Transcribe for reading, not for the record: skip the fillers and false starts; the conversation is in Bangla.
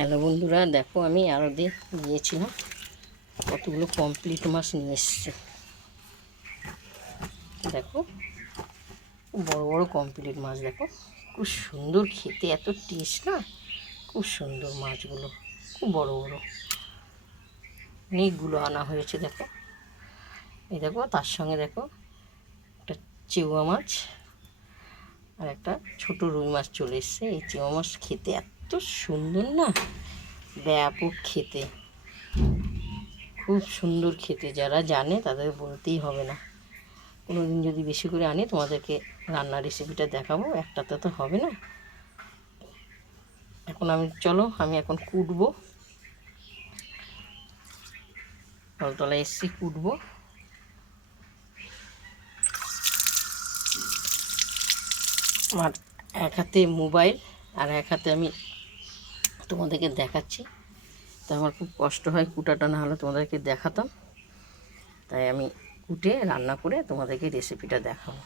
হ্যালো বন্ধুরা, দেখো আমি আরও গিয়েছিলাম, কতগুলো কমপ্লিট মাছ নিয়ে এসছে। দেখো বড় বড় কমপ্লিট মাছ, দেখো খুব সুন্দর খেতে, এত টেস্ট না, খুব সুন্দর মাছগুলো, খুব বড় বড় অনেকগুলো আনা হয়েছে। দেখো এই দেখো, তার সঙ্গে দেখো একটা চেওয়া মাছ আর একটা ছোট রুই মাছ চলে এসছে। এই চেওয়া মাছ খেতে এত সুন্দর না, ব্যাপক খেতে, খুব সুন্দর খেতে। যারা জানে তাদের বলতেই হবে না। কোনো দিন যদি বেশি করে আনি তোমাদেরকে রান্নার রেসিপিটা দেখাবো, একটাতে তো হবে না। এখন আমি এখন কুটবো, কলতলায় এসছি কুটবো। আমার এক হাতে মোবাইল আর এক হাতে আমি তোমাদেরকে দেখাচ্ছি, তো আমার খুব কষ্ট হয়, কুটাটা না হলে তোমাদেরকে দেখাতাম। তাই আমি কুটে রান্না করে তোমাদেরকে রেসিপিটা দেখাবো।